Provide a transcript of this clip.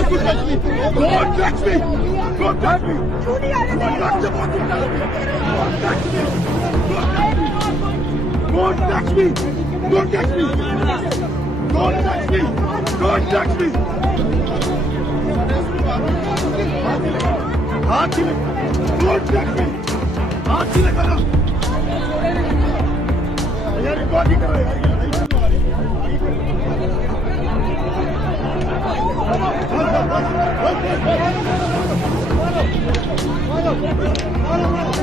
Don't touch me! Don't touch me! Don't touch me! Don't touch me! Don't touch me! Don't touch me! हाथ ही don't touch me! हाथ ही लगा ना यार body करो यार आगे